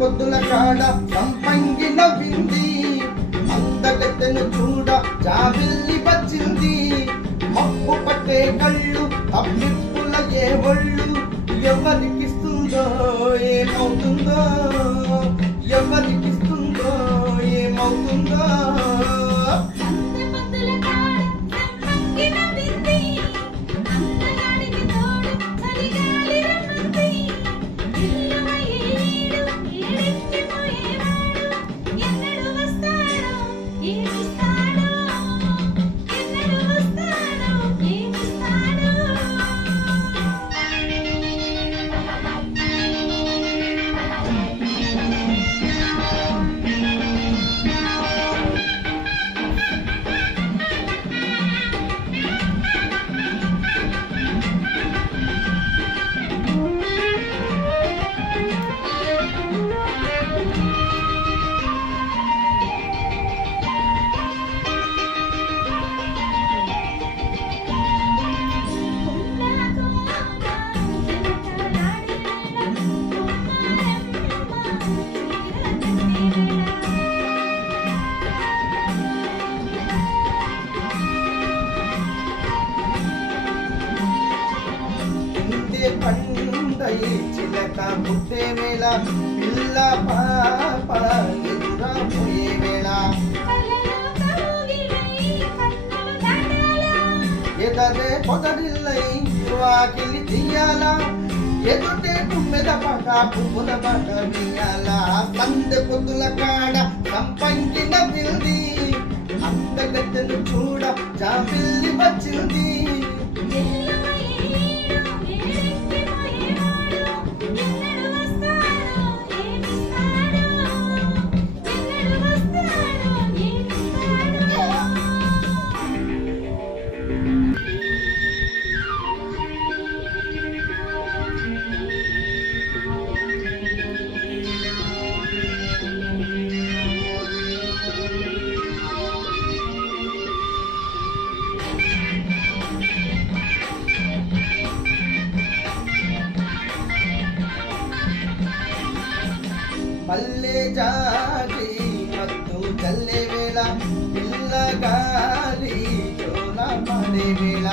పొద్దుల కాడ సంపంగి నవ్వింది, అందగత్తెను చూడ జాబిల్లి వచ్చింది. మప్పు పట్టే కళ్ళు తప్పిప్పుల ఏ ఒళ్ళు, ఎవరికిస్తుందో ఏమవుతుందో, ఎవరికిస్తుందో ఏమవుతుందో. పండై చిలక పుట్టే వేళ, పిల్ల పాప ఎదురా పోయే వేళ, ఎదరే పొదరిల్లై వాకిలి తీయాల, ఎదుటే తుమ్మెద పట పువ్వుల పట వేయాల. సందె పొద్దుల కాడ సంపంగి నవ్వింది, అందగత్తెను చూడ జాబిల్లి వచ్చింది. మల్లె జాజి మత్తు చల్లే వేళ, పిల్ల గాలి జోల పడే వేళ,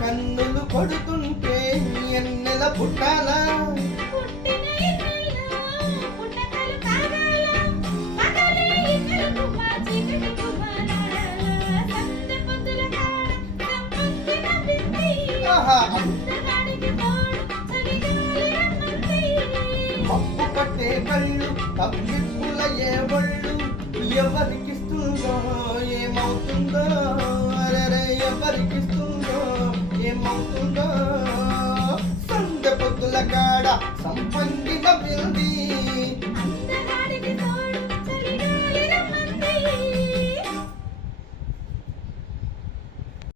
కన్నులు కొడుతుంటే ఎన్నెల పుట్టాల, మప్పు పట్టే కళ్ళు తప్పిప్పుల ఏ ఒళ్ళు, ఎవరికిస్తుందో ఏమవుతుందో, అరే ఎవరికిస్తుందో ఏమవుతుందో. సందె పొద్దుల కాడ సంపంగి నవ్వింది,